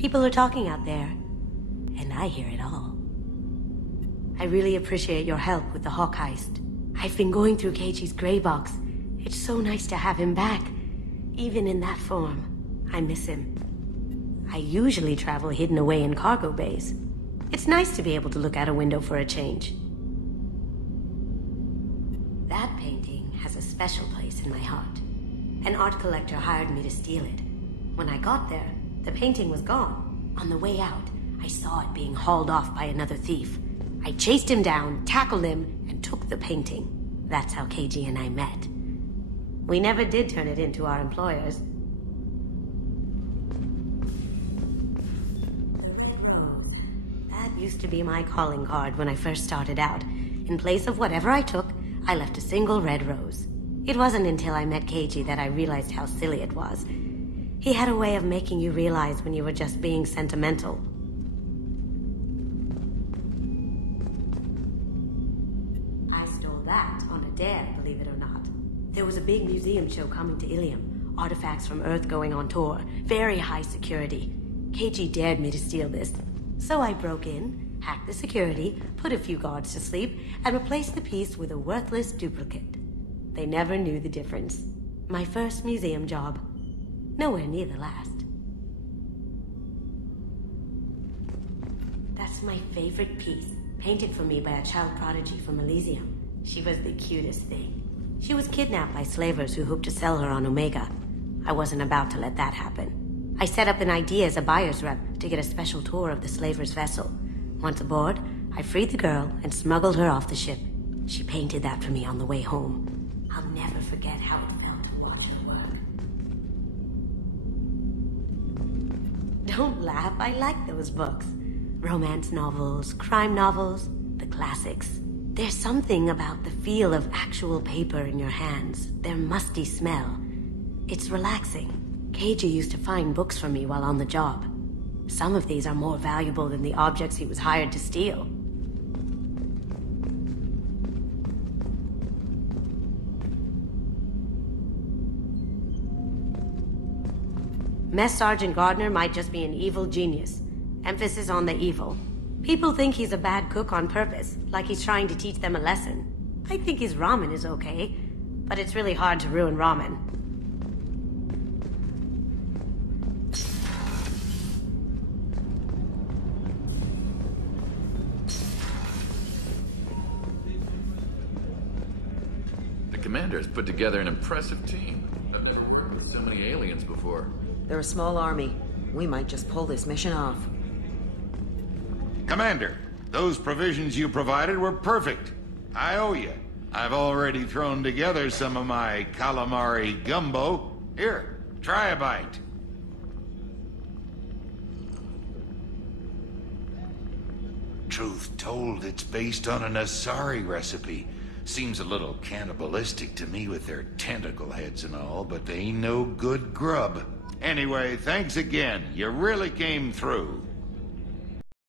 People are talking out there, and I hear it all. I really appreciate your help with the Hawk heist. I've been going through Keiichi's gray box. It's so nice to have him back, even in that form. I miss him. I usually travel hidden away in cargo bays. It's nice to be able to look out a window for a change. That painting has a special place in my heart. An art collector hired me to steal it. When I got there, the painting was gone. On the way out, I saw it being hauled off by another thief. I chased him down, tackled him, and took the painting. That's how Keiji and I met. We never did turn it into our employers. The red rose. That used to be my calling card when I first started out. In place of whatever I took, I left a single red rose. It wasn't until I met Keiji that I realized how silly it was. He had a way of making you realize when you were just being sentimental. I stole that on a dare, believe it or not. There was a big museum show coming to Ilium. Artifacts from Earth going on tour. Very high security. Keiji dared me to steal this. So I broke in, hacked the security, put a few guards to sleep, and replaced the piece with a worthless duplicate. They never knew the difference. My first museum job. Nowhere near the last. That's my favorite piece, painted for me by a child prodigy from Elysium. She was the cutest thing. She was kidnapped by slavers who hoped to sell her on Omega. I wasn't about to let that happen. I set up an idea as a buyer's rep to get a special tour of the slaver's vessel. Once aboard, I freed the girl and smuggled her off the ship. She painted that for me on the way home. I'll never forget how it felt to watch her work. Don't laugh, I like those books. Romance novels, crime novels, the classics. There's something about the feel of actual paper in your hands, their musty smell. It's relaxing. Keiji used to find books for me while on the job. Some of these are more valuable than the objects he was hired to steal. Mess Sergeant Gardner might just be an evil genius. Emphasis on the evil. People think he's a bad cook on purpose, like he's trying to teach them a lesson. I think his ramen is okay, but it's really hard to ruin ramen. The commander's put together an impressive team. I've never worked with so many aliens before. They're a small army. We might just pull this mission off. Commander, those provisions you provided were perfect. I owe you. I've already thrown together some of my calamari gumbo. Here, try a bite. Truth told, it's based on an Asari recipe. Seems a little cannibalistic to me with their tentacle heads and all, but they ain't no good grub. Anyway, thanks again. You really came through.